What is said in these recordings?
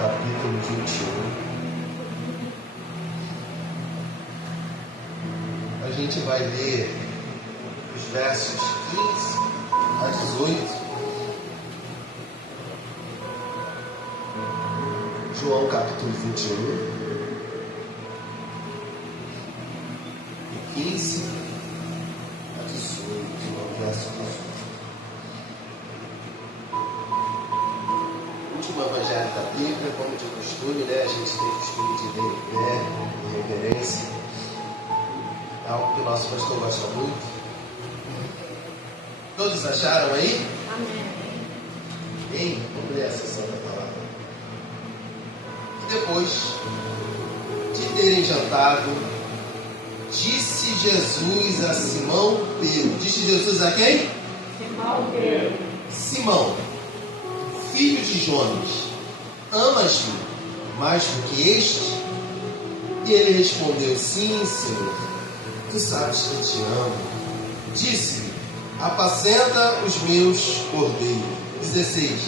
capítulo 21. A gente vai ler os versos 15 a 18. João capítulo 21. 15 a 18, verso 18. Último evangelho da Bíblia, como de costume, né? A gente tem costume de ler em pé, em reverência. É algo que o nosso pastor gosta muito. Todos acharam aí? Amém. Amém? Vamos ler a sessão da palavra. E depois de terem jantado, disse Jesus a Simão Pedro. Disse Jesus a quem? Simão Pedro. Simão, filho de Jonas, amas-me mais do que este? E ele respondeu: sim, Senhor, tu sabes que te amo. Disse-lhe: apacenta os meus cordeiros. 16.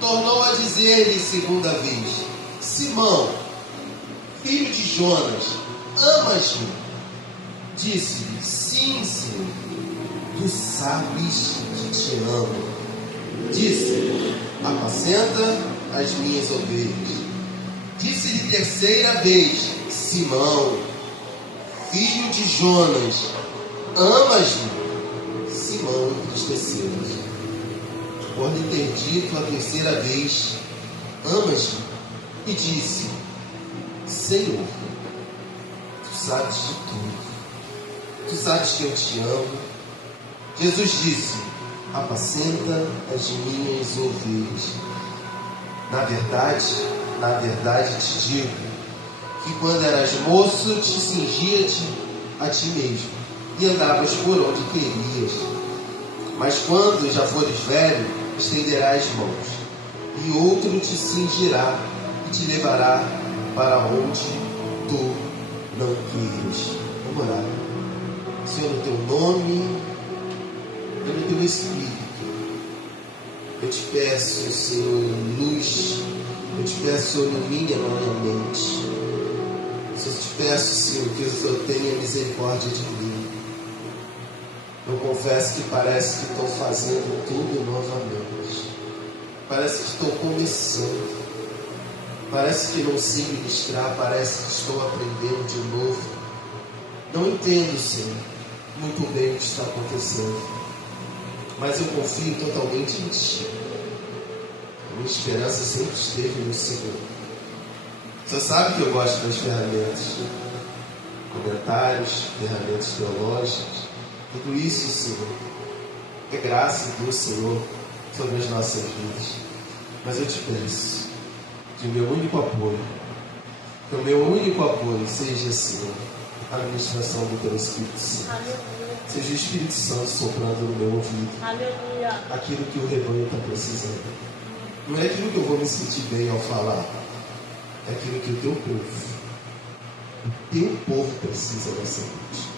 Tornou a dizer-lhe segunda vez: Simão, filho de Jonas, amas-me? Disse-lhe: sim, Senhor, tu sabes que te amo. Disse: apacenta as minhas ovelhas. Disse-lhe terceira vez: Simão, filho de Jonas, amas-me? Simão entristeceu-se. Por lhe ter dito a terceira vez: amas-me? E disse: Senhor, tu sabes de tudo. Tu sabes que eu te amo. Jesus disse: apacenta as minhas ovelhas. Na verdade te digo que quando eras moço te cingia-te a ti mesmo e andavas por onde querias. Mas quando já fores velho, estenderás mãos e outro te cingirá e te levará para onde tu não queres. Vamos orar. Senhor, no teu nome, pelo teu Espírito, eu te peço, Senhor, luz. Eu te peço, Senhor, ilumine a minha mente. Eu te peço, Senhor, que o Senhor tenha misericórdia de mim. Eu confesso que parece que estou fazendo tudo novamente. Parece que estou começando. Parece que não sei ministrar. Parece que estou aprendendo de novo. Não entendo, Senhor, muito bem o que está acontecendo. Mas eu confio totalmente em Ti. A minha esperança sempre esteve no Senhor. Você sabe que eu gosto das ferramentas, comentários, ferramentas teológicas. Tudo isso, Senhor, é graça do Senhor sobre as nossas vidas. Mas eu te peço que o meu único apoio seja, Senhor, a administração do Teu Espírito Santo. Aleluia. Seja o Espírito Santo soprando no meu ouvido. Aleluia. Aquilo que o rebanho está precisando. Não é aquilo que eu vou me sentir bem ao falar. É aquilo que o teu povo precisa nessa noite.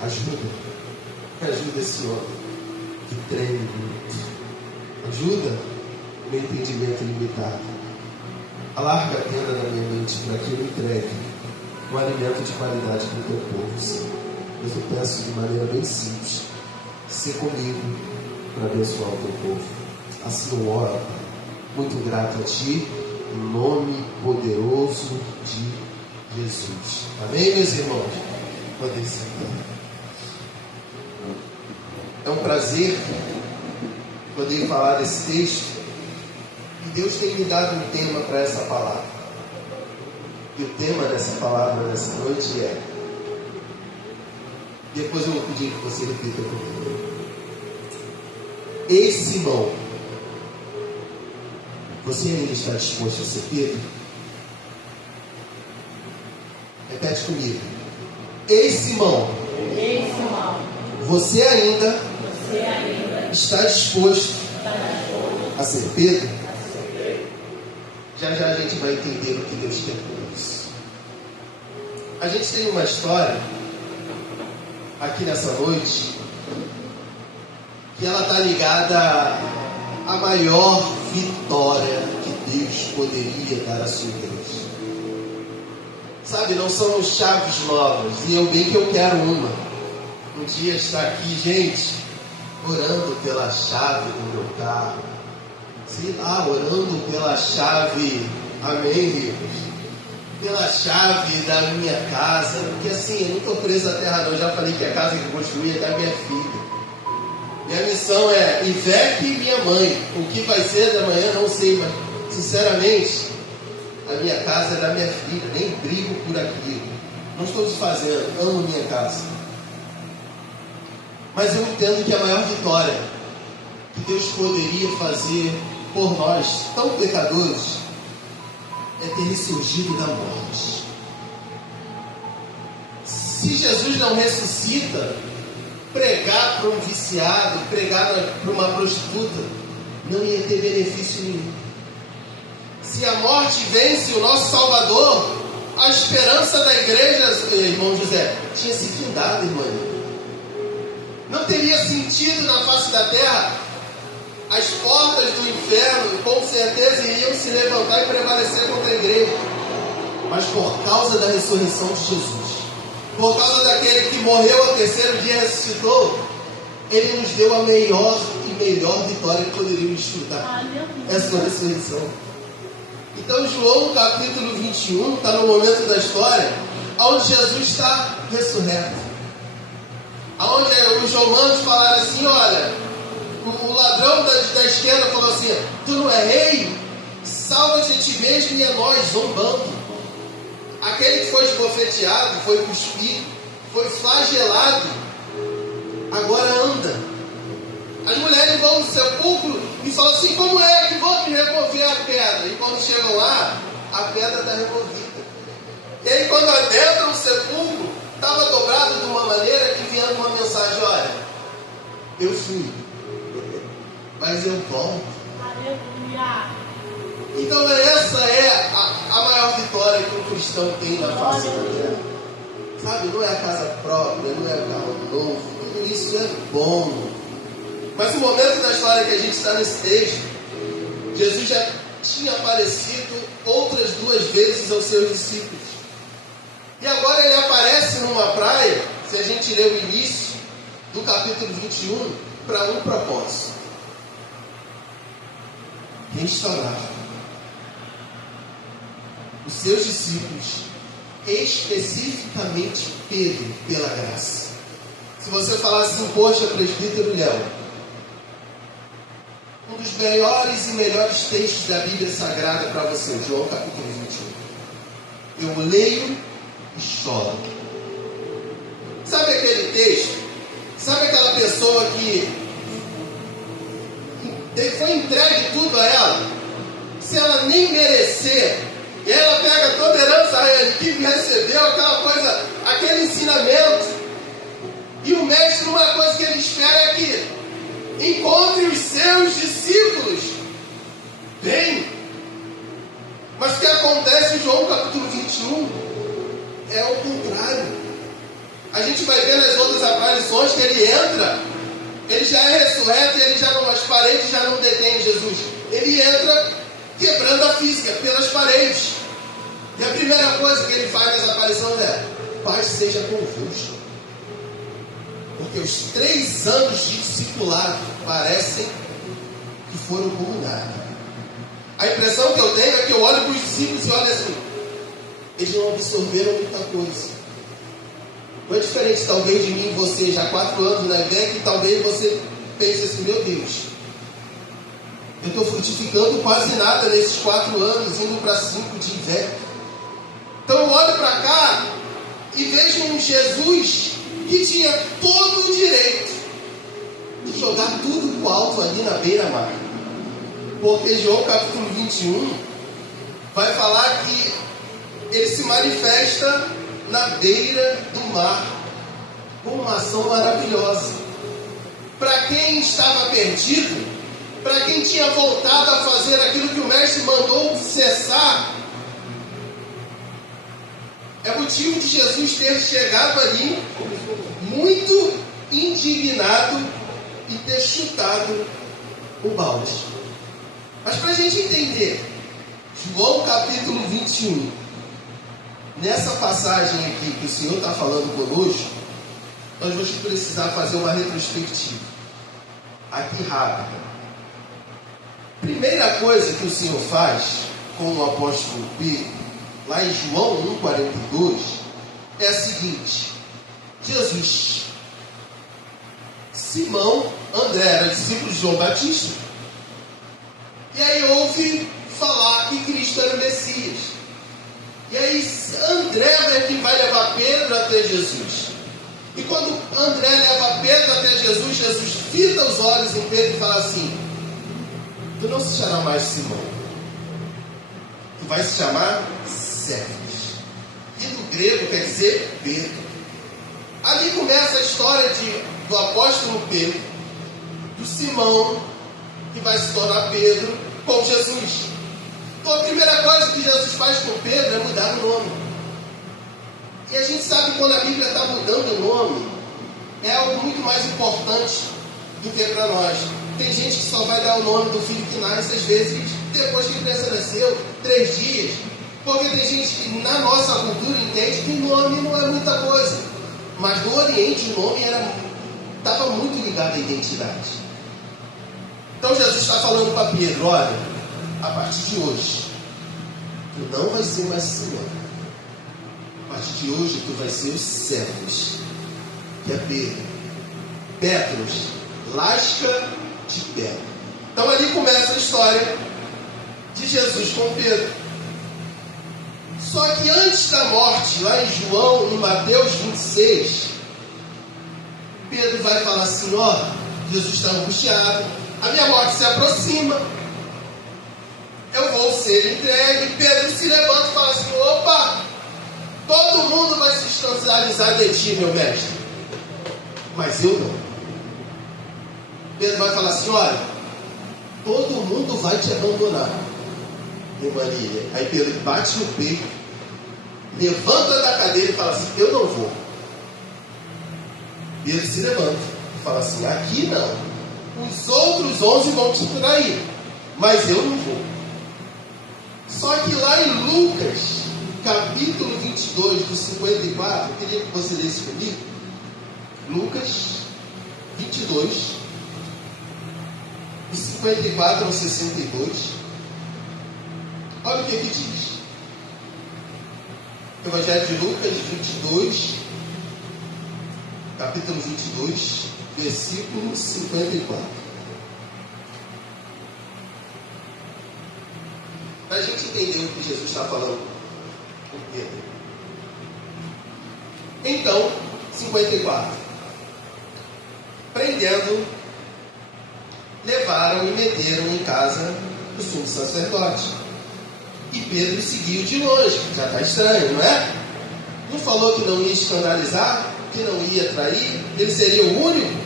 Ajuda esse homem que treme muito. Ajuda o meu entendimento limitado. Alarga a tenda na minha mente para que eu entregue um alimento de qualidade para o teu povo, Senhor. Mas eu peço de maneira bem simples: ser comigo para abençoar o teu povo. Assim eu oro, muito grato a Ti, em nome poderoso de Jesus. Amém, meus irmãos? Podem sentar. É um prazer poder falar desse texto. E Deus tem me dado um tema para essa palavra. E o tema dessa palavra nessa noite é... Depois eu vou pedir que você repita comigo. Ei, Simão, você ainda está disposto a ser Pedro? Repete comigo. Ei, Simão, você ainda está disposto a ser Pedro? Já já a gente vai entender o que Deus quer com isso. A gente tem uma história aqui nessa noite que ela está ligada à maior vitória que Deus poderia dar à sua igreja. Sabe, não são chaves novas, e eu bem que eu quero uma. Um dia estar aqui, gente, orando pela chave do meu carro, sei lá, orando pela chave, amém, Ricos? Pela chave da minha casa, porque assim, eu não estou preso à terra não, eu já falei que a casa que eu construí é da minha filha. Minha missão é Ivete e minha mãe. O que vai ser da manhã, não sei, mas sinceramente, a minha casa é da minha filha, nem brigo por aquilo. Não estou desfazendo, amo minha casa. Mas eu entendo que a maior vitória que Deus poderia fazer por nós, tão pecadores, é ter ressurgido da morte. Se Jesus não ressuscita, pregar para um viciado, pregar para uma prostituta, não ia ter benefício nenhum. Se a morte vence o nosso Salvador, a esperança da igreja, irmão José, tinha se findado, irmã. Não teria sentido na face da terra. As portas do inferno, com certeza, iriam se levantar e prevalecer contra a igreja. Mas por causa da ressurreição de Jesus, por causa daquele que morreu ao terceiro dia e ressuscitou, Ele nos deu a melhor vitória que poderíamos desfrutar. Essa ressurreição. Então, João capítulo 21 está no momento da história onde Jesus está ressurreto. Onde os romanos falaram assim: olha, o ladrão da esquerda falou assim: tu não é rei? Salva-te a ti mesmo e a nós, zombando. Aquele que foi esbofeteado, foi cuspido, foi flagelado, agora anda. As mulheres vão no sepulcro e falam assim: como é que vão me remover a pedra? E quando chegam lá, a pedra está removida. E aí quando adentram o sepulcro, estava dobrado de uma maneira que vinha uma mensagem: olha, eu fui, mas eu volto. Aleluia. Então essa é a maior vitória que um cristão tem na face da terra. Sabe, não é a casa própria, não é o carro novo, tudo isso é bom. Mas no momento da história que a gente está nesse texto, Jesus já tinha aparecido outras 2 vezes aos seus discípulos. E agora ele aparece numa praia, se a gente ler o início do capítulo 21, para um propósito: restaurar os seus discípulos, especificamente Pedro, pela graça. Se você falar assim: poxa, presbítero Léo, um dos melhores e melhores textos da Bíblia Sagrada para você, João capítulo 21. Eu leio e choro. Sabe aquele texto? Sabe aquela pessoa que foi entregue tudo a ela? Se ela nem merecer, e ela pega toda a herança que recebeu, aquela coisa, aquele ensinamento, e o mestre, uma coisa que ele espera é que encontre os seus discípulos bem. Mas o que acontece em João capítulo 21 é o contrário. A gente vai ver nas outras aparições que ele entra, ele já é ressurreto, e ele já não, as paredes já não detêm Jesus. Ele entra quebrando a física pelas paredes. E a primeira coisa que ele faz nas aparições é: paz seja convosco. Porque os 3 anos de discipulado parecem que foram como nada. A impressão que eu tenho é que eu olho para os discípulos e olho assim: eles não absorveram muita coisa. Não é diferente talvez de mim e você, já 4 anos na IVEC, e talvez você pense assim: meu Deus, eu estou frutificando quase nada nesses 4 anos, indo para 5 de IVEC. Então eu olho para cá e vejo um Jesus que tinha todo o direito de jogar tudo pro alto ali na beira-mar. Porque João capítulo 21 vai falar que ele se manifesta na beira do mar com uma ação maravilhosa. Para quem estava perdido, para quem tinha voltado a fazer aquilo que o mestre mandou cessar, é motivo de Jesus ter chegado ali muito indignado e ter chutado o balde. Mas para a gente entender João capítulo 21. Nessa passagem aqui que o Senhor está falando conosco, nós vamos precisar fazer uma retrospectiva. Aqui rápida. Primeira coisa que o Senhor faz com o apóstolo Pedro, lá em João 1,42, é a seguinte: Jesus, Simão, André era discípulo de João Batista, e aí ouve falar que Cristo era o Messias. E aí André é quem vai levar Pedro até Jesus. E quando André leva Pedro até Jesus, Jesus fita os olhos em Pedro e fala assim: tu não se chamará mais Simão, tu vai se chamar Cefas. E no grego quer dizer Pedro. Ali começa a história do apóstolo Pedro, do Simão, que vai se tornar Pedro, com Jesus. Então a primeira coisa que Jesus faz com Pedro é mudar o nome. E a gente sabe que quando a Bíblia está mudando o nome, é algo muito mais importante do que para nós. Tem gente que só vai dar o nome do filho que nasce, às vezes, depois que a criança nasceu, 3 dias. Porque tem gente que na nossa cultura entende que o nome não é muita coisa. Mas no Oriente o nome estava muito ligado à identidade. Então Jesus está falando para Pedro: olha, a partir de hoje, tu não vai ser mais Simão. A partir de hoje, tu vai ser o Cefas, que é Pedro. Petros, lasca de pedra. Então ali começa a história de Jesus com Pedro. Só que antes da morte, lá em João, em Mateus 26, Pedro vai falar assim: ó, Jesus está angustiado, a minha morte se aproxima, eu vou ser entregue. Pedro se levanta e fala assim: opa, todo mundo vai se escandalizar de ti, meu mestre, mas eu não. Pedro vai falar assim: olha, todo mundo vai te abandonar, meu Maria. Aí Pedro bate no peito, levanta da cadeira e fala assim: eu não vou. Pedro se levanta e fala assim: aqui não. Os outros 11 vão te trair, mas eu não vou. Só que lá em Lucas, capítulo 22, do 54, eu queria que você lesse comigo. Lucas 22, do 54 ao 62. Olha o que diz. Evangelho de Lucas 22, capítulo 22, versículo 54. Para a gente entender o que Jesus está falando com Pedro. Então, 54. Prendendo, levaram e meteram em casa do sumo sacerdote. E Pedro seguiu de longe. Já está estranho, não é? Não falou que não ia escandalizar, que não ia trair, ele seria o único?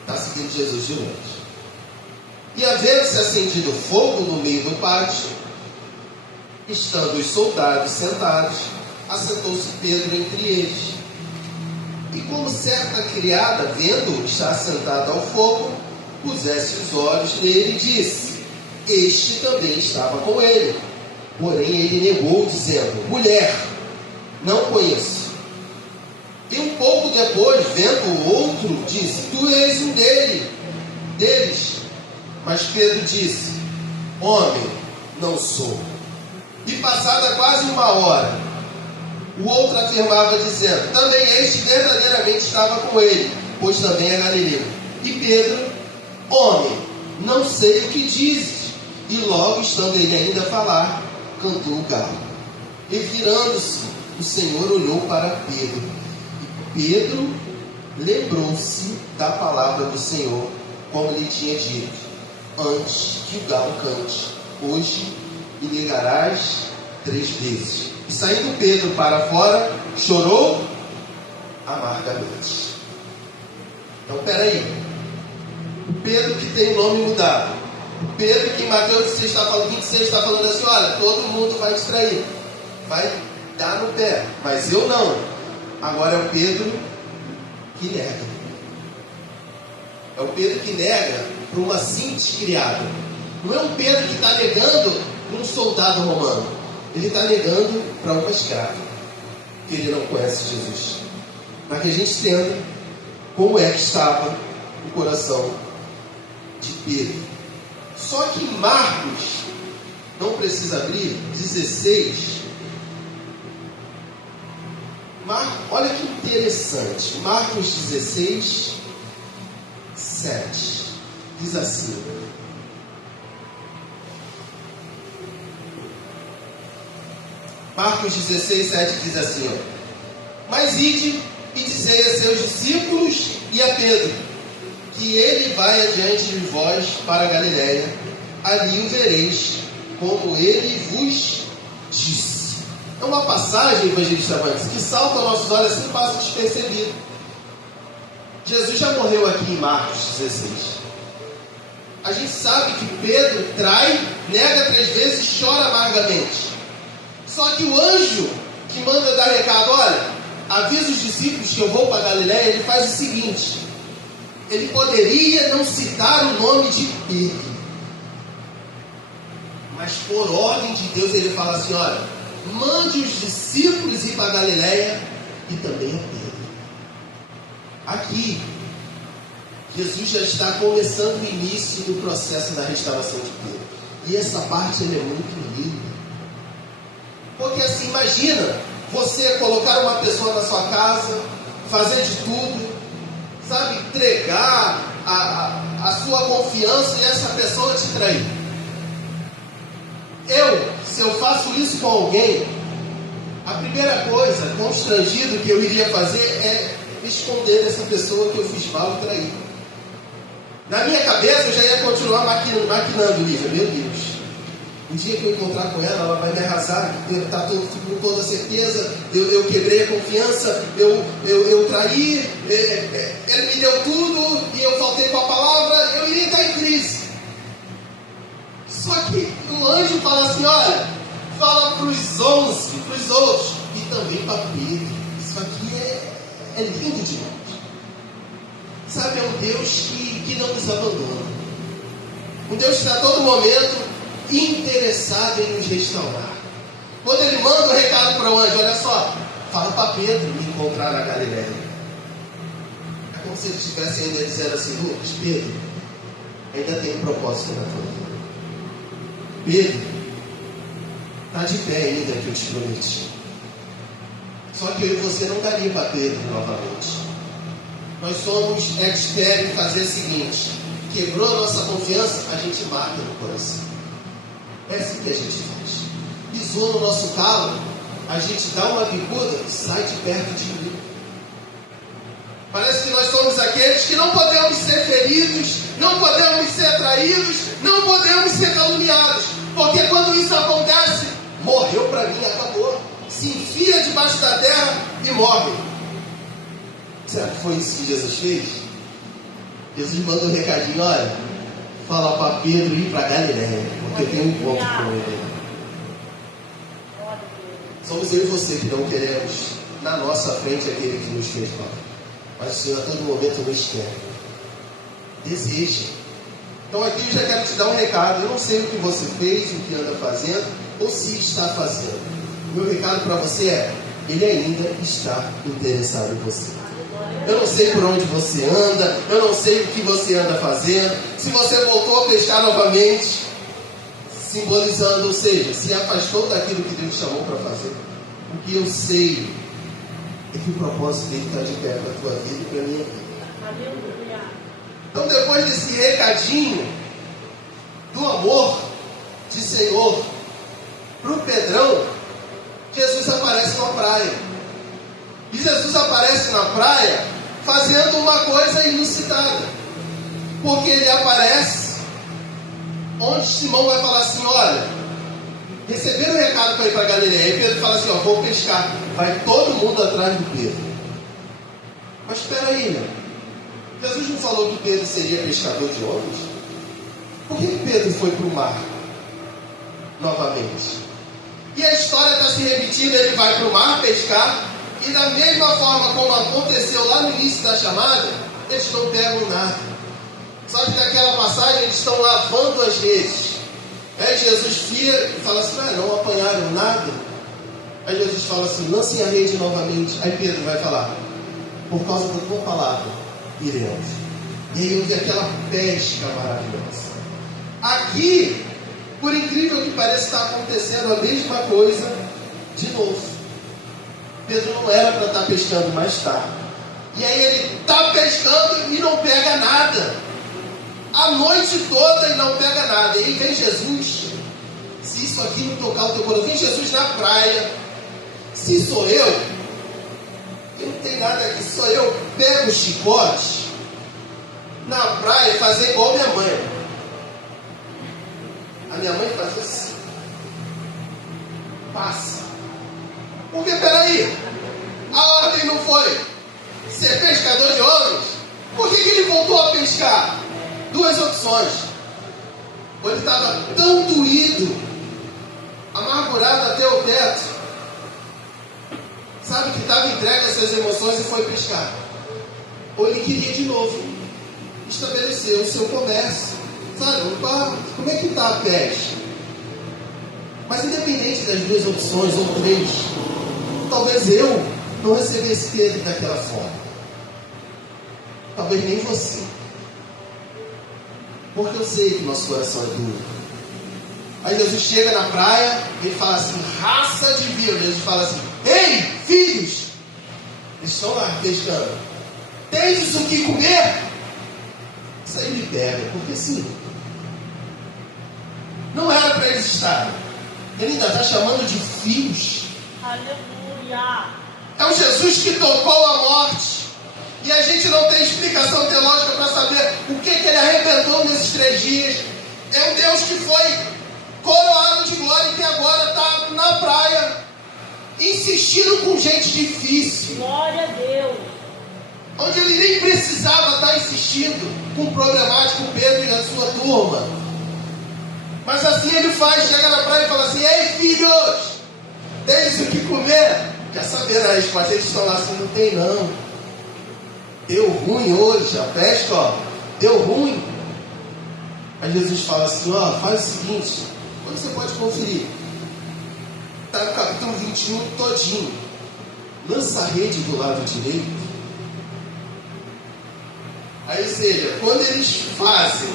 Está seguindo Jesus de longe. E havendo-se acendido fogo no meio do pátio, estando os soldados sentados, assentou-se Pedro entre eles. E como certa criada, vendo estar sentado ao fogo, pusesse os olhos nele e disse: este também estava com ele. Porém ele negou, dizendo: mulher, não conheço. E um pouco depois, vendo o outro, disse: tu és um deles. Mas Pedro disse: homem, não sou. E passada quase 1 hora, o outro afirmava, dizendo: também este verdadeiramente estava com ele, pois também é galileu. E Pedro: homem, não sei o que dizes. E logo, estando ele ainda a falar, cantou o galo. E virando-se, o Senhor olhou para Pedro. E Pedro lembrou-se da palavra do Senhor, como lhe tinha dito: antes que o galo cante, hoje me negarás 3 vezes. E saindo Pedro para fora, chorou amargamente. Então, peraí. O Pedro que tem o nome mudado. O Pedro que em Mateus 26 está falando assim: olha, todo mundo vai te trair, vai dar no pé, mas eu não. Agora é o Pedro que nega. É o Pedro que nega para uma simples criada. Não é um Pedro que está negando um soldado romano. Ele está negando para uma escrava, que ele não conhece Jesus. Para que a gente entenda como é que estava o coração de Pedro. Só que Marcos, não precisa abrir, 16. Olha que interessante. Marcos 16, 7. Diz assim. Marcos 16, 7 diz assim, ó. Mas ide e dizei a seus discípulos e a Pedro, que ele vai adiante de vós para a Galiléia, ali o vereis, como ele vos disse. É uma passagem, evangelista Vantes, que salta aos nossos olhos assim e passa despercebido. Jesus já morreu aqui em Marcos 16. A gente sabe que Pedro trai, nega 3 vezes e chora amargamente. Só que o anjo que manda dar recado, olha, avisa os discípulos que eu vou para Galiléia, ele faz o seguinte: ele poderia não citar o nome de Pedro, mas por ordem de Deus ele fala assim, olha, mande os discípulos ir para Galiléia e também a Pedro. Aqui, Jesus já está começando o início do processo da restauração de Pedro. E essa parte ela é muito linda. Porque assim, imagina você colocar uma pessoa na sua casa, fazer de tudo, sabe, entregar a sua confiança e essa pessoa te trair. Se eu faço isso com alguém, a primeira coisa, constrangido, que eu iria fazer é me esconder dessa pessoa que eu fiz mal e traí. Na minha cabeça eu já ia continuar maquinando, Lívia, meu Deus. O dia que eu encontrar com ela, ela vai me arrasar, está com toda certeza, eu quebrei a confiança, eu traí, ele me deu tudo e eu faltei com a palavra, eu iria estar em crise. Só que o anjo fala assim, olha, fala para os 11, para os outros, e também para Pedro. Isso aqui é lindo demais. Sabe, é um Deus que não nos abandona. Um Deus que está a todo momento interessado em nos restaurar. Quando ele manda um recado para o anjo, olha só, fala para Pedro me encontrar na Galiléia. É como se ele estivesse ainda dizendo assim, Lucas, Pedro, ainda tem um propósito na tua vida. Pedro, está de pé ainda que eu te prometi. Só que eu e você não daria para Pedro novamente. Nós somos expertos em fazer o seguinte: quebrou a nossa confiança, a gente mata no coração. É assim que a gente faz. Pisou no nosso calo, a gente dá uma bicuda e sai de perto de mim. Parece que nós somos aqueles que não podemos ser feridos, não podemos ser traídos, não podemos ser caluniados. Porque quando isso acontece, morreu para mim, acabou. Se enfia debaixo da terra e morre. Será que foi isso que Jesus fez? Jesus manda um recadinho, olha, fala para Pedro ir para Galiléia, porque tem um encontro com ele. Somos eu e você que não queremos na nossa frente aquele que nos fez mal. Mas o Senhor a todo momento nos quer. Deseja. Então aqui eu já quero te dar um recado. Eu não sei o que você fez, o que anda fazendo, ou se está fazendo. O meu recado para você é: Ele ainda está interessado em você. Eu não sei por onde você anda, eu não sei o que você anda fazendo, se você voltou a pescar novamente, simbolizando, ou seja, se afastou daquilo que Deus chamou para fazer. O que eu sei é que o propósito dele está de pé para a tua vida e para a minha vida. Então, depois desse recadinho do amor de Senhor para o Pedrão, Jesus aparece na praia. E Jesus aparece na praia fazendo uma coisa inusitada. Porque ele aparece onde Simão vai falar assim: olha, receberam o recado para ir para Galiléia. E Pedro fala assim: ó, vou pescar. Vai todo mundo atrás do Pedro. Mas espera aí, né? Jesus não falou que Pedro seria pescador de homens? Por que Pedro foi para o mar novamente? E a história está se repetindo. Ele vai para o mar pescar, e da mesma forma como aconteceu lá no início da chamada, eles não pegam nada. Só que naquela passagem eles estão lavando as redes. Aí Jesus vira e fala assim, não apanharam nada. Aí Jesus fala assim, lancem a rede novamente. Aí Pedro vai falar, por causa da tua palavra, iremos. E aí houve aquela pesca maravilhosa. Aqui, por incrível que pareça, está acontecendo a mesma coisa de novo. Pedro não era para estar pescando, mas está. E aí ele está pescando e não pega nada. A noite toda e não pega nada. E aí vem Jesus. Se isso aqui não tocar o teu coração, vem Jesus na praia. Se sou eu não tenho nada aqui, sou eu, pego o chicote na praia e fazer igual minha mãe. A minha mãe fazia assim. Passa. Porque peraí, a ordem não foi ser pescador de homens? Por que ele voltou a pescar? Duas opções. Ou ele estava tão doído, amargurado até o teto, sabe, que estava entregue às suas emoções e foi pescar. Ou ele queria de novo estabelecer o seu comércio. Sabe, como é que está a pesca? Mas independente das duas opções, ou três, talvez eu não recebesse Pedro daquela forma. Talvez nem você. Porque eu sei que nosso coração é duro. Aí Jesus chega na praia, ele fala assim, raça de víbora. Jesus fala assim, ei, filhos, eles estão lá pescando, tendes o que comer? Isso aí me pega, porque sim, não era para eles estarem. Ele ainda está chamando de filhos. Aleluia. É o Jesus que tocou a morte. E a gente não tem explicação teológica para saber o que ele arrebentou nesses 3 dias. É um Deus que foi coroado de glória e que agora está na praia, insistindo com gente difícil. Glória a Deus. Onde ele nem precisava estar insistindo com o problemático Pedro e a sua turma. Mas assim ele faz, chega na praia e fala assim, ei filhos, tens o que comer? Quer saber a resposta? Eles estão lá assim, não tem não. Deu ruim hoje, a pesca, deu ruim. Aí Jesus fala assim, faz o seguinte, você pode conferir. Está no capítulo 21 todinho. Lança a rede do lado direito. Aí, ou seja, quando eles fazem,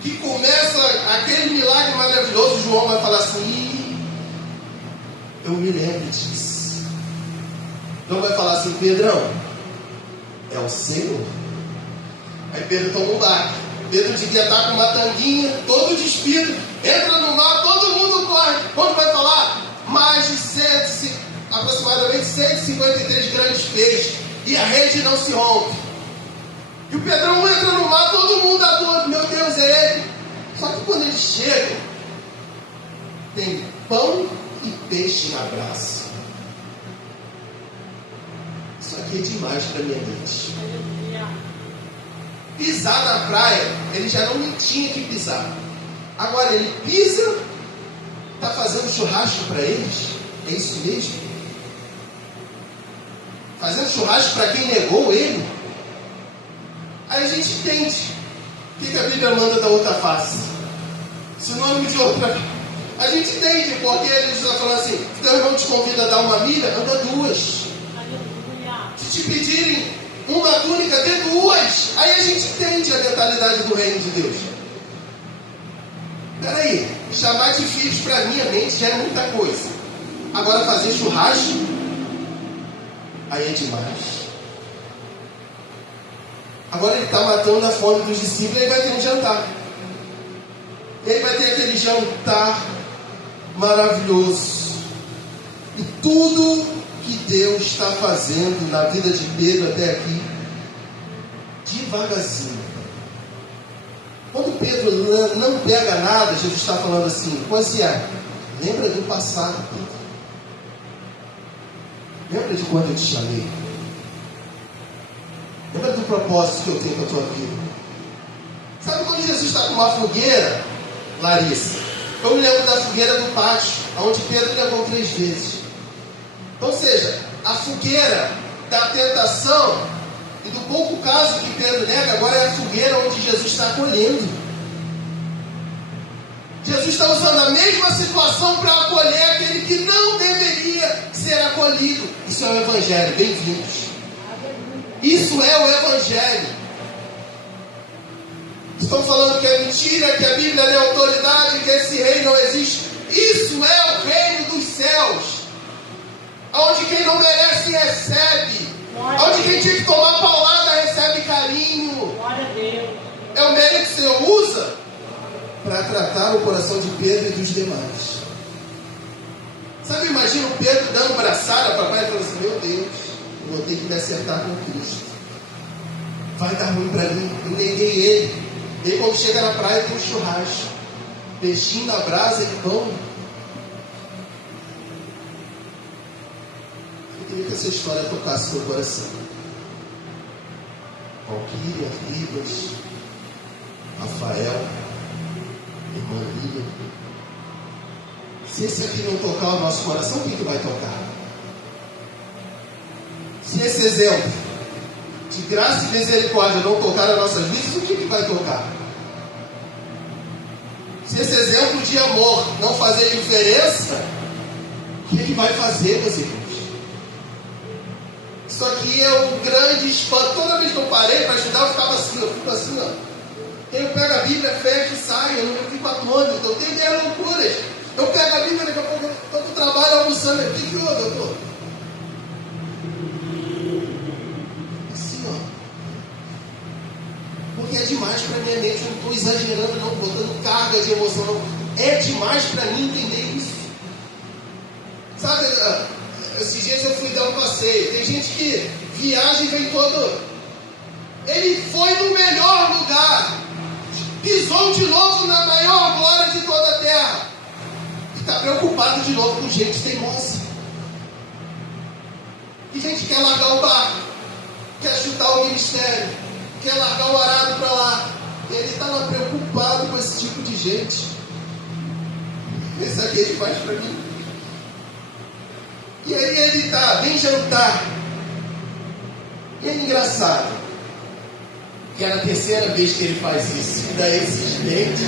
que começa aquele milagre maravilhoso, João vai falar assim, eu me lembro disso. João vai falar assim, Pedrão, é o Senhor? Aí Pedro toma um baque. Pedro devia estar com uma tanguinha, todo despido, entra no mar, todo mundo corre. Quando vai falar, mais de aproximadamente 153 grandes peixes, e a rede não se rompe. E o Pedrão entra no mar, todo mundo adora, meu Deus, é ele. Só que quando eles chegam, tem pão e peixe na braça. Isso aqui é demais para minha mente. Pisar na praia, ele já não tinha que pisar. Agora ele pisa, está fazendo churrasco para eles. É isso mesmo? Fazendo churrasco para quem negou ele. Aí a gente entende o que a Bíblia manda da outra face. Sinônimo de outra. A gente entende porque ele está falando assim, se teu irmão te convida a dar uma milha, anda 2. Se te pedirem uma túnica, dê 2. Aí a gente entende a mentalidade do reino de Deus. Peraí, chamar de filhos para minha mente já é muita coisa. Agora fazer churrasco, aí é demais. Agora ele está matando a fome dos discípulos, ele vai ter um jantar. Ele vai ter aquele jantar maravilhoso. E tudo que Deus está fazendo na vida de Pedro até aqui, devagarzinho. Quando Pedro não pega nada, Jesus está falando assim, pois é, lembra do passado, Pedro. Lembra de quando eu te chamei. Lembra do propósito que eu tenho com a tua vida. Sabe quando Jesus está com uma fogueira, Larissa? Eu me lembro da fogueira do pátio, onde Pedro levou 3 vezes. Ou seja, a fogueira da tentação e do pouco caso que Pedro nega, agora é a fogueira onde Jesus está colhendo. Jesus está usando a mesma situação para acolher aquele que não deveria ser acolhido. Isso é o Evangelho, bem-vindos. Isso é o Evangelho. Estão falando que é mentira, que a Bíblia não é autoridade, que esse reino não existe. Isso é o reino dos céus, onde quem não merece recebe, onde quem tinha que tomar paulada recebe carinho. Glória a Deus. É o mérito que o Senhor usa para tratar o coração de Pedro e dos demais. Sabe, imagina o Pedro dando braçada para pai e falando assim: meu Deus, eu vou ter que me acertar com Cristo. Vai dar ruim para mim. Eu neguei ele. E aí, quando chega na praia, tem um churrasco, peixinho na brasa e pão. Eu queria que essa história tocasse meu coração. Valquíria, Ribas, Rafael, irmã Lília. Se esse aqui não tocar o nosso coração, o que vai tocar? Se esse exemplo de graça e misericórdia não tocar as nossas vidas, o que vai tocar? Se esse exemplo de amor não fazer diferença, o que vai fazer, meus irmãos? Isso aqui é um grande espanto. Toda vez que eu parei para estudar, eu ficava assim, eu fico assim, ó. Eu pego a Bíblia, fecho e saio, eu fico atônito, eu tenho minhas loucuras. Eu pego a Bíblia, daqui a pouco eu estou no trabalho almoçando. O que houve, doutor? Assim, ó. Porque é demais para minha mente, eu não estou exagerando, não, botando carga de emoção, não. É demais para mim entender isso. Sabe, esses dias eu fui dar um passeio. Tem gente que viaja e vem todo. Ele foi no melhor lugar, pisou de novo na maior glória de toda a terra, e está preocupado de novo com gente teimosa. E gente que quer largar o barco, quer chutar o ministério, quer largar o arado para lá. Ele está lá preocupado com esse tipo de gente. Esse aqui é demais para mim. E aí ele está, vem jantar. E é engraçado que é a terceira vez que ele faz isso. E daí insistente.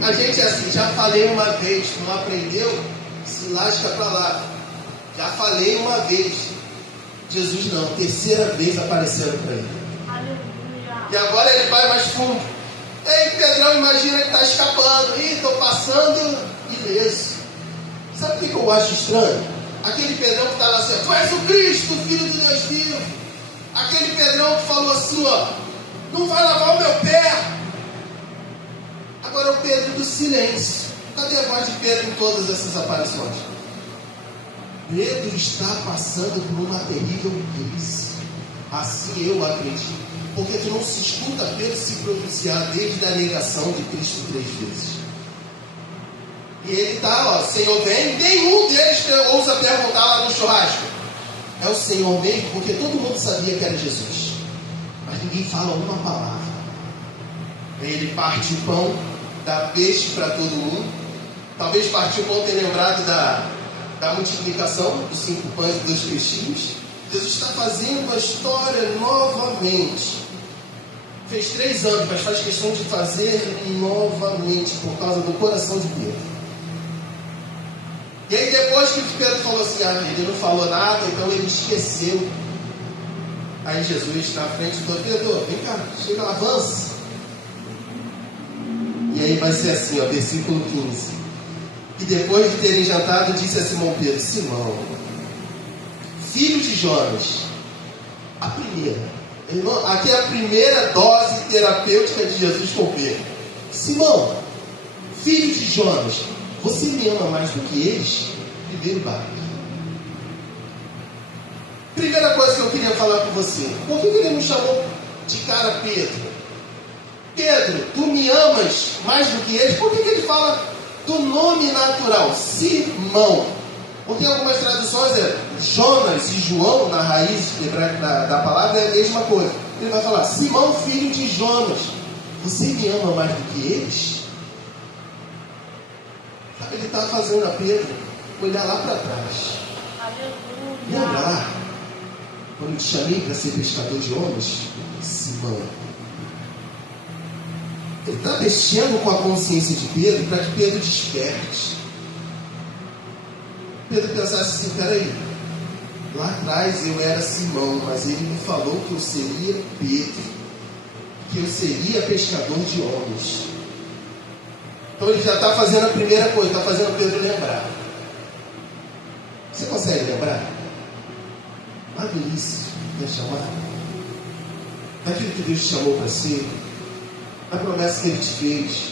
A gente é assim: já falei uma vez, não aprendeu? Se lasca para lá. Já falei uma vez. Jesus não, terceira vez aparecendo para ele. Aleluia. E agora ele vai mais fundo. Ei, Pedrão, imagina que está escapando. Ih, estou passando ileso. Sabe o que eu acho estranho? Aquele Pedrão que está lá assim: tu és o Cristo, Filho de Deus vivo. Aquele Pedrão que falou assim, ó: não vai lavar o meu pé. Agora é o Pedro do silêncio. Cadê a voz de Pedro em todas essas aparições? Pedro está passando por uma terrível crise. Assim eu acredito. Porque tu não se escuta Pedro se pronunciar desde a negação de Cristo 3 vezes. E ele está, ó: Senhor, vem. Nenhum deles ousa perguntar lá no churrasco. É o Senhor mesmo, porque todo mundo sabia que era Jesus. Mas ninguém fala uma palavra. Aí ele parte o pão, dá peixe para todo mundo. Talvez partir o pão tenha lembrado da multiplicação dos 5 pães e 2 peixinhos. Jesus está fazendo a história novamente. Fez 3 anos, mas faz questão de fazer novamente por causa do coração de Pedro. E aí depois que Pedro falou assim: ele não falou nada, então ele esqueceu. Aí Jesus está à frente do Pedro: vem cá, chega lá, avança. E aí vai ser assim, ó, versículo 15. E depois de terem jantado, disse a Simão Pedro: Simão, filho de Jonas, a primeira, irmão, aqui é a primeira dose terapêutica de Jesus com Pedro. Simão, filho de Jonas, você me ama mais do que eles? Primeiro barco. Primeira coisa que eu queria falar com você: por que ele não chamou de cara Pedro? Pedro, tu me amas mais do que eles? Por que ele fala do nome natural, Simão? Porque em algumas traduções é Jonas e João, na raiz da palavra, é a mesma coisa. Ele vai falar: Simão, filho de Jonas, você me ama mais do que eles? Sabe, ele está fazendo a Pedro olhar lá para trás. Aleluia. Lembrar, quando eu te chamei para ser pescador de homens, Simão. Ele está mexendo com a consciência de Pedro para que Pedro desperte. Pedro pensasse assim: peraí, lá atrás eu era Simão, mas ele me falou que eu seria Pedro, que eu seria pescador de homens. Então ele já está fazendo a primeira coisa, está fazendo Pedro lembrar. Você consegue lembrar? Lá do início da chamada, daquilo que Deus te chamou para ser, da promessa que Ele te fez.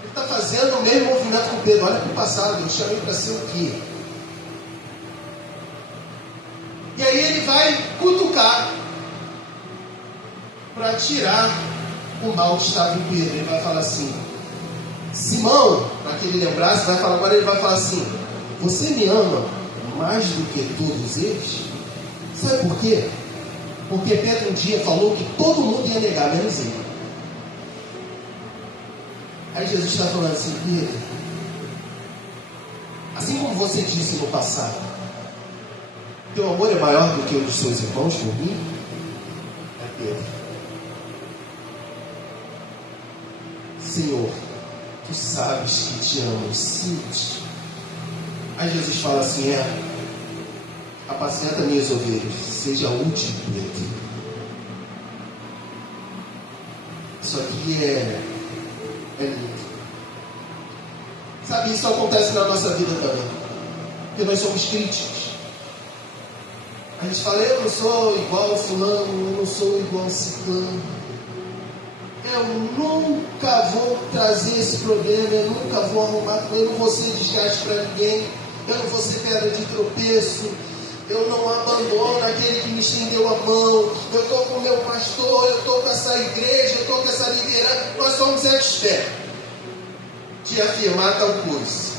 Ele está fazendo o mesmo movimento com Pedro. Olha para o passado, eu chamei para ser o quê? E aí ele vai cutucar para tirar o mal que estava em Pedro. Ele vai falar assim: Simão, para que ele lembrasse, vai falar, agora ele vai falar assim: você me ama mais do que todos eles? Sabe por quê? Porque Pedro um dia falou que todo mundo ia negar, menos ele. Aí Jesus está falando assim: Pedro, assim como você disse no passado, teu amor é maior do que o dos seus irmãos por mim? É Pedro. Senhor, tu sabes que te amo, sim. Aí Jesus fala assim: apacenta minhas ovelhas, seja útil, Pedro. Isso aqui é lindo. Sabe, isso acontece na nossa vida também, porque nós somos críticos. A gente fala: eu não sou igual a fulano, eu não sou igual a ciclano, eu nunca vou trazer esse problema, eu nunca vou arrumar, eu não vou ser desgaste para ninguém, eu não vou ser pedra de tropeço, eu não abandono aquele que me estendeu a mão, eu estou com o meu pastor, eu estou com essa igreja, eu estou com essa liderança. Nós somos expertos de afirmar tal coisa.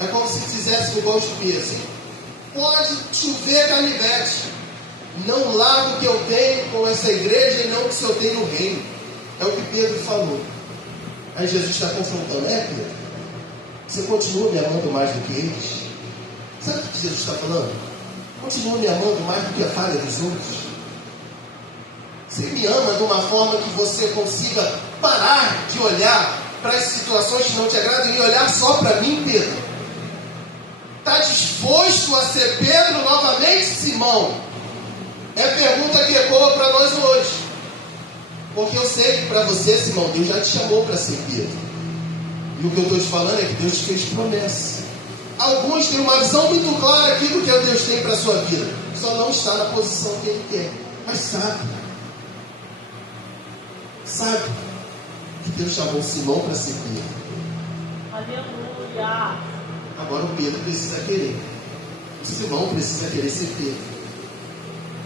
É como se fizesse igual os pesos. Pode chover canivete, não largo o que eu tenho com essa igreja e não o que eu tenho no reino. É o que Pedro falou. Aí Jesus está confrontando: Pedro, você continua me amando mais do que eles? Sabe o que Jesus está falando? Continua me amando mais do que a falha dos outros? Você me ama de uma forma que você consiga parar de olhar para as situações que não te agradam e olhar só para mim, Pedro? Está disposto a ser Pedro novamente, Simão? É a pergunta que ecoa para nós hoje. Porque eu sei que para você, Simão, Deus já te chamou para ser Pedro. E o que eu estou te falando é que Deus te fez promessa. Alguns têm uma visão muito clara aqui do que Deus tem para a sua vida, só não está na posição que Ele quer. Mas sabe que Deus chamou Simão para ser Pedro. Aleluia. Agora o Pedro precisa querer. O Simão precisa querer ser Pedro.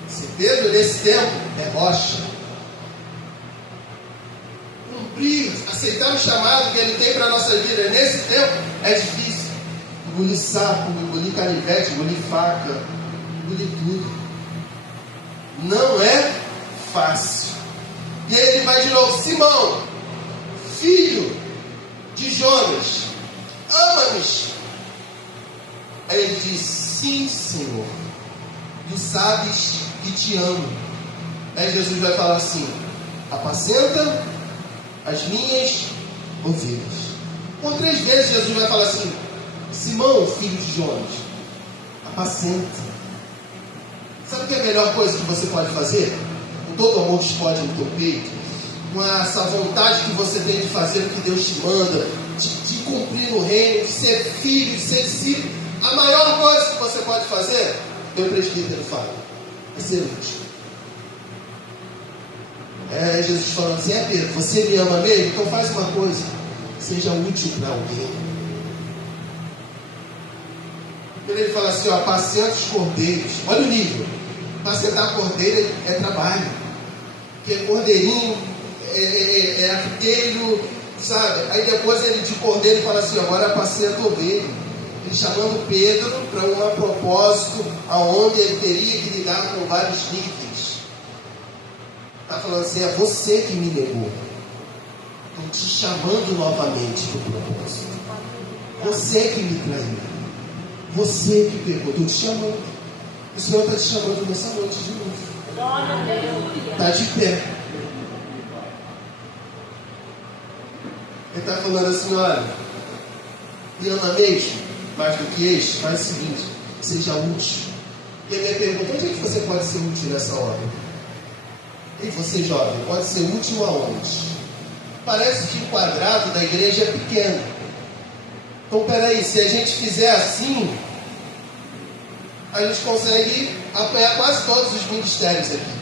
Ser Pedro nesse tempo é rocha. Cumprir, aceitar o chamado que Ele tem para a nossa vida nesse tempo é difícil. Engolir sapo, engolir canivete, engolir faca, engolir tudo. Não é fácil. E aí ele vai de novo: Simão, filho de Jonas, ama-nos? Aí ele diz: sim, Senhor, tu sabes que te amo. Aí Jesus vai falar assim: apacenta as minhas ovelhas. Por 3 vezes Jesus vai falar assim: Simão, filho de Jonas, apacenta. Sabe o que é a melhor coisa que você pode fazer? Com todo o amor que explode no teu peito, com essa vontade que você tem de fazer o que Deus te manda, de cumprir no reino, de ser filho, de ser discípulo. A maior coisa que você pode fazer, meu presbítero fala, é ser útil. Jesus falando assim: Pedro, você me ama mesmo? Então faz uma coisa, seja útil para alguém. Ele fala assim: apacenta os cordeiros. Olha o nível. Apacentar cordeiro é trabalho. Porque cordeirinho é arteiro, sabe? Aí depois ele de cordeiro fala assim: agora apacenta ovelha. Ele chamando Pedro para um propósito aonde ele teria que lidar com vários níveis. Está falando assim: é você que me negou. Estou te chamando novamente para o propósito. Você que me traiu. Você que pegou, estou te chamando. O Senhor está te chamando nessa noite de novo. Está de pé. Ele está falando assim, olha, e ama mesmo, mais do que este, faz o seguinte, seja útil. E a minha pergunta, onde é que você pode ser útil nessa hora? E você, jovem, pode ser útil aonde? Parece que o quadrado da igreja é pequeno. Então, peraí, se a gente fizer assim, a gente consegue apoiar quase todos os ministérios aqui.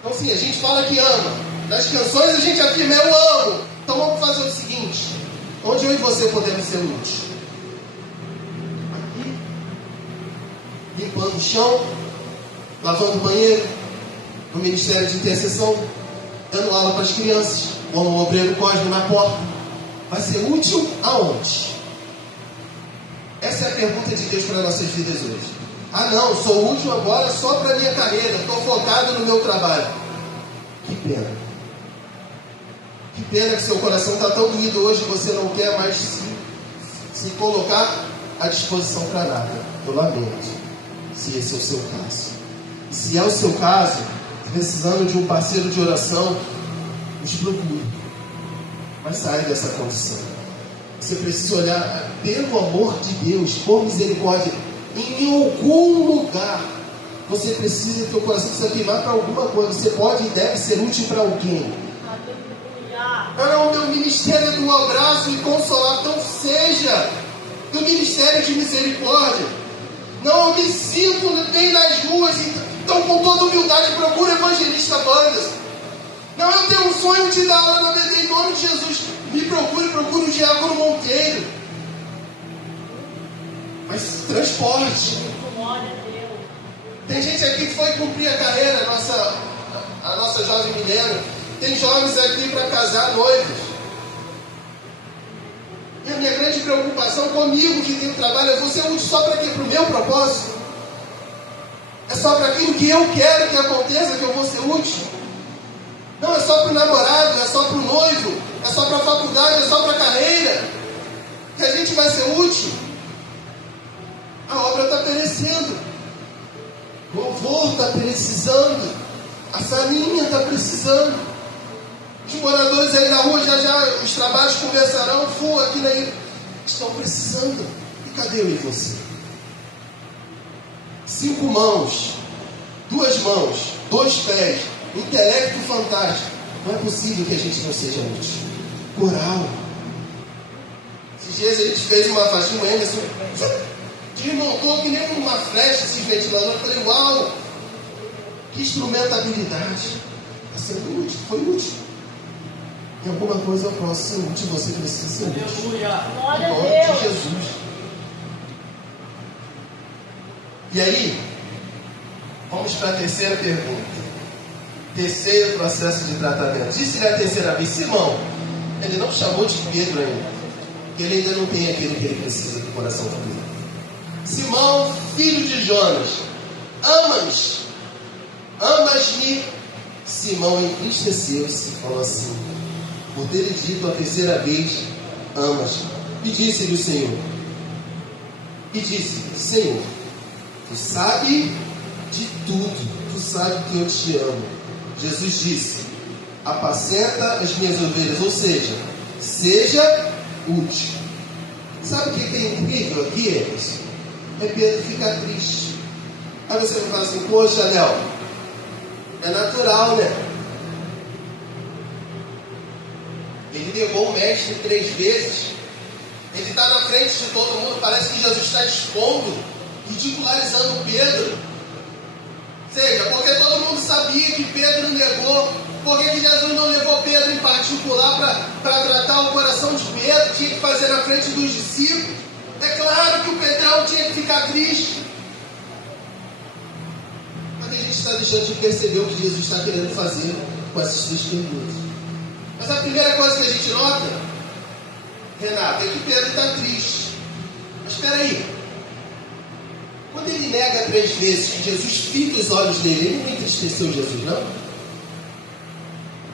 Então, sim, a gente fala que ama. Nas canções a gente afirma, eu amo. Então, vamos fazer o seguinte. Onde eu e você podemos ser úteis? Aqui. Limpando o chão. Lavando o banheiro. No ministério de intercessão. Dando aula para as crianças. Ou no obreiro cósmico na porta. Vai ser útil aonde? Essa é a pergunta de Deus para nossas vidas hoje. Ah não, sou útil agora só para a minha carreira. Estou focado no meu trabalho. Que pena. Que pena que seu coração está tão doído hoje que você não quer mais se colocar à disposição para nada. Eu lamento, se esse é o seu caso. E se é o seu caso, precisando de um parceiro de oração, nos procure. Mas saia dessa condição. Você precisa olhar, pelo amor de Deus, por misericórdia, em algum lugar. Você precisa, teu coração precisa queimar para alguma coisa. Você pode e deve ser útil para alguém. Não, meu ministério é do abraço e consolar. Então seja do ministério de misericórdia. Não, eu me sinto bem nas ruas. Então, com toda humildade, procura evangelista bandas. Não, eu tenho um sonho de dar aula na BD em nome de Jesus. Me procure o Diácono Monteiro. Mas transporte. Tem gente aqui que foi cumprir a carreira, a nossa jovem mineira. Tem jovens aqui para casar noivos. E a minha grande preocupação comigo que tenho trabalho é você útil só para quê? Para o meu propósito? É só para aquilo que eu quero que aconteça que eu vou ser útil? Não, é só para o namorado, é só para o noivo, é só para a faculdade, é só para a carreira que a gente vai ser útil. A obra está perecendo. O louvor está precisando. A família está precisando. Os moradores aí na rua, já os trabalhos começarão. Aqui na ilha. Estão precisando. E cadê eu e você? 5 mãos, 2 mãos, 2 pés, intelecto fantástico. Não é possível que a gente não seja útil. Coral. Esses dias a gente fez uma faixinha, o Emerson desmontou que nem uma flecha esses ventiladores. Eu falei, uau, que instrumentabilidade. Está sendo útil, foi útil. Em alguma coisa eu posso ser útil, você precisa ser útil. Glória Em nome de Jesus. E aí, vamos para a terceira pergunta. Terceiro processo de tratamento. Disse-lhe a terceira vez, Simão, ele não chamou de Pedro ainda, porque ele ainda não tem aquilo que ele precisa do coração de Pedro. Simão, filho de Jonas, amas-me? Simão entristeceu-se e falou assim, por ter dito a terceira vez, amas-me. E disse-lhe o Senhor, Senhor, tu sabe de tudo, tu sabe que eu te amo. Jesus disse, apacenta as minhas ovelhas, ou seja útil. Sabe o que é incrível aqui, Emerson? É Pedro ficar triste. Aí você vai falar assim, poxa, Léo, é natural, né? Ele negou o mestre 3 vezes. Ele está na frente de todo mundo. Parece que Jesus está expondo, ridicularizando Pedro. Ou seja, porque todo mundo sabia que Pedro negou. Por que Jesus não levou Pedro em particular para tratar o coração de Pedro? Tinha que fazer na frente dos discípulos. É claro que o Pedrão tinha que ficar triste. Mas a gente está deixando de perceber o que Jesus está querendo fazer com essas 3 perguntas. Mas a primeira coisa que a gente nota, Renato, é que Pedro está triste. Mas espera aí. Quando ele nega 3 vezes que Jesus fita os olhos dele, ele não entristeceu Jesus, não?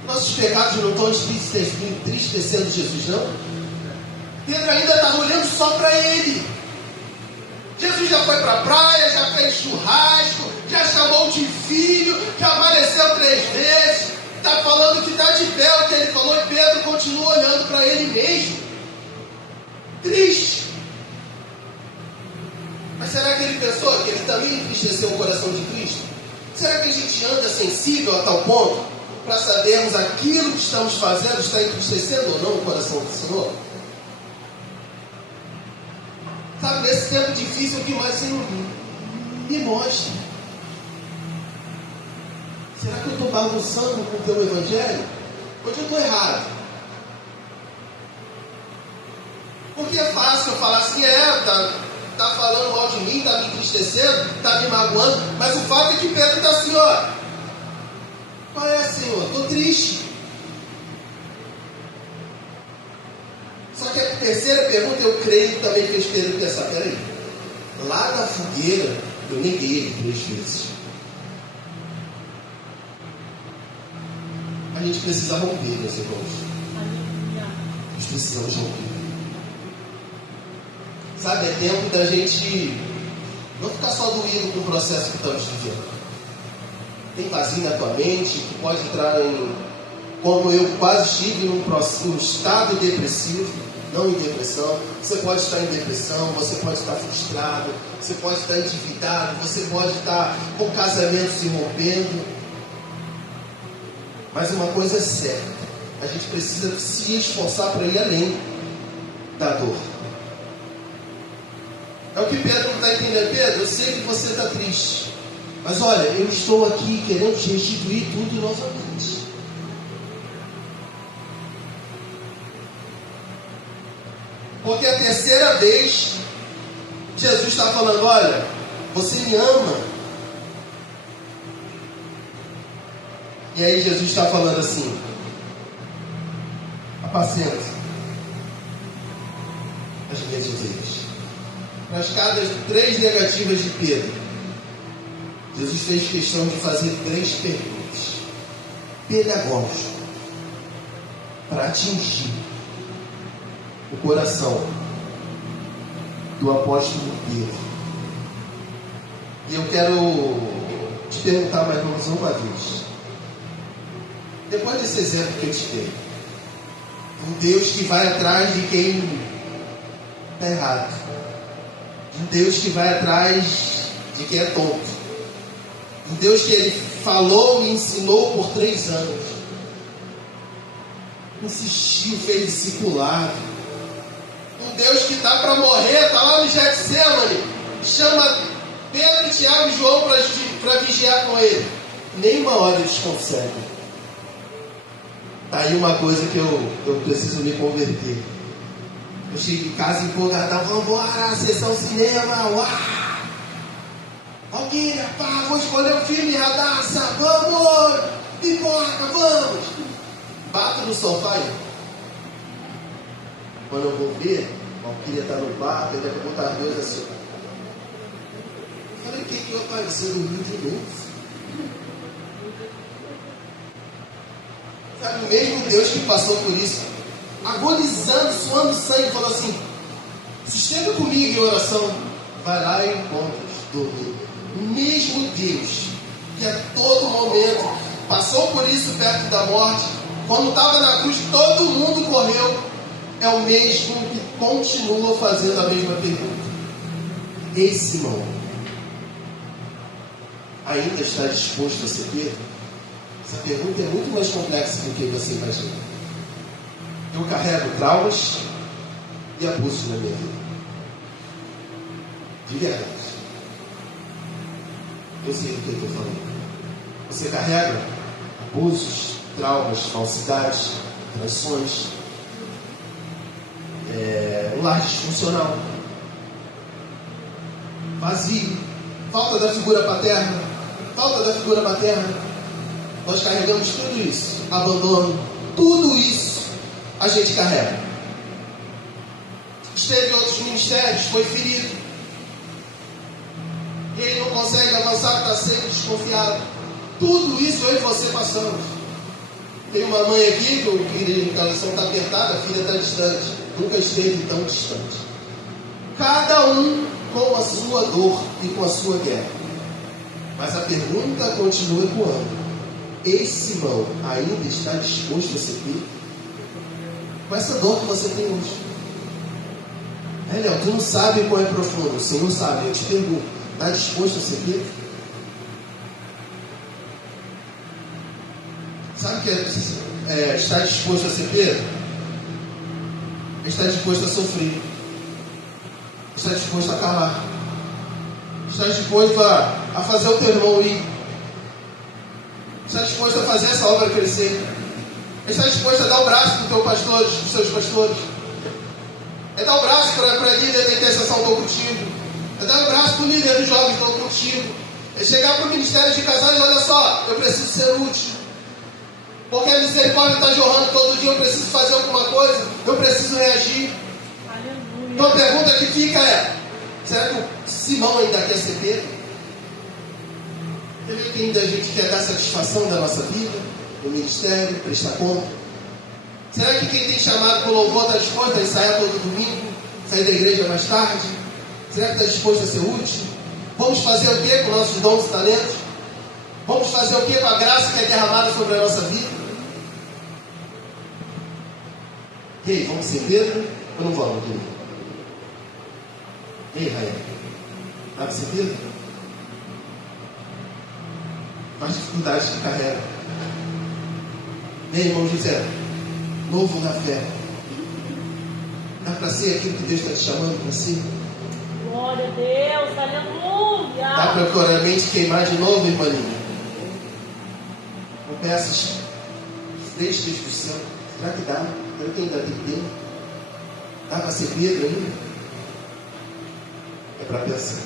Nossos pecados não estão entristecendo Jesus, não? Pedro ainda está olhando só para ele. Jesus já foi para a praia, já fez churrasco, já chamou de filho, já apareceu 3 vezes. Está falando que está de pé o que ele falou e Pedro continua olhando. mesmo triste. Mas será que ele pensou que ele também entristeceu o coração de Cristo? Será que a gente anda sensível a tal ponto para sabermos aquilo que estamos fazendo está entristecendo ou não o coração do Senhor? Sabe, nesse tempo difícil, o que mais Senhor me mostra? Será que eu estou bagunçando com o teu evangelho? Onde eu estou errado? Porque é fácil eu falar assim, tá falando mal de mim, tá me entristecendo, tá me magoando, mas o fato é que Pedro está assim, ó. Qual é, Senhor? Estou triste. Só que a terceira pergunta, eu creio que também fez Pedro pensar, peraí, lá na fogueira eu neguei ele 3 vezes. A gente precisa romper, meus irmãos. Nós precisamos romper. Sabe, é tempo da gente não ficar só doído com o processo que estamos vivendo. Tem vazio na tua mente que pode entrar em, como eu quase estive num estado depressivo, não em depressão. Você pode estar em depressão, você pode estar frustrado, você pode estar endividado, você pode estar com o casamento se rompendo. Mas uma coisa é certa, a gente precisa se esforçar para ir além da dor. É o que Pedro não está entendendo. Pedro, eu sei que você está triste, mas olha, eu estou aqui querendo te restituir tudo novamente. Porque a terceira vez Jesus está falando, olha, você me ama. E aí Jesus está falando assim, apacenta as minhas ovelhas. Nas cada 3 negativas de Pedro, Jesus fez questão de fazer 3 perguntas pedagógicas para atingir o coração do apóstolo Pedro. E eu quero te perguntar mais uma vez. Depois desse exemplo que eu te dei, um Deus que vai atrás de quem está errado, um Deus que vai atrás de quem é tonto, um Deus que ele falou e ensinou por 3 anos, insistiu, fez discipulado, um Deus que está para morrer, está lá no Getsemane, chama Pedro, Tiago e João para vigiar com ele. Nenhuma hora eles conseguem. Tá aí uma coisa que eu preciso me converter. Eu chego em casa empolgadão, vamos embora, sessão cinema, uau! Valgueira, pá, vou escolher um filme, Radassa, vamos! Pipoca, vamos! Bato no sofá aí. Quando eu vou ver, a Valquíria está no bar, daqui a pouco tá as 2 assim. Eu falei, o que eu apareci no Rio de novo? Sabe, o mesmo Deus que passou por isso, agonizando, suando sangue, falou assim, se esteve comigo em oração, vai lá e encontra dormir. O mesmo Deus que a todo momento passou por isso perto da morte, quando estava na cruz todo mundo correu, é o mesmo que continua fazendo a mesma pergunta. Ei, Simão, ainda está disposto a ser Pedro? Essa pergunta é muito mais complexa do que você imagina. Eu carrego traumas e abusos na minha vida. De verdade. Eu sei do que eu estou falando. Você carrega abusos, traumas, falsidades, traições, um lar disfuncional, vazio, falta da figura paterna, falta da figura materna. Nós carregamos tudo isso, abandono, tudo isso a gente carrega. Esteve em outros ministérios, foi ferido, e ele não consegue avançar, está sempre desconfiado. Tudo isso eu e você passamos. Tem uma mãe aqui, que o coração está apertado, a filha está distante, nunca esteve tão distante. Cada um com a sua dor e com a sua guerra. Mas a pergunta continua ecoando. Esse Simão ainda está disposto a ser Pedro? com essa dor que você tem hoje. Léo, tu não sabe qual é profundo. O Senhor sabe. Eu te pergunto, está disposto a ser Pedro? Sabe o que é estar disposto a ser Pedro? É estar disposto a sofrer. Está disposto a calar. Está disposto a fazer o teu irmão ir. Está disposto a fazer essa obra crescer. Está disposto a dar o braço para o teu pastor, dos seus pastores. É dar o braço para a líder da intercessão, estou contigo. É dar o braço para o líder dos jovens, estou contigo. É chegar para o ministério de casais, olha só, eu preciso ser útil. Porque a misericórdia está jorrando todo dia, eu preciso fazer alguma coisa, eu preciso reagir. Aleluia. Então a pergunta que fica é, será que o Simão ainda quer ser Pedro? Você vê que ainda a gente quer dar satisfação da nossa vida, no ministério, prestar conta? Será que quem tem chamado por louvor está disposto a ensaiar todo domingo, sair da igreja mais tarde? Será que está disposto a ser útil? Vamos fazer o que com nossos dons e talentos? Vamos fazer o que com a graça que é derramada sobre a nossa vida? E aí, vamos ser Pedro ou não vamos, Pedro? E aí, Raia? Dá para ser Pedro? Quais dificuldades que carrega? E aí, irmão José? Novo na fé. Dá para ser aquilo que Deus está te chamando para ser? Glória a Deus, aleluia. Dá para a mente queimar de novo, irmãinha? Com peças frescas do céu. Será que dá? Será que ainda tem tempo? Dá para ser Pedro ainda? É para pensar.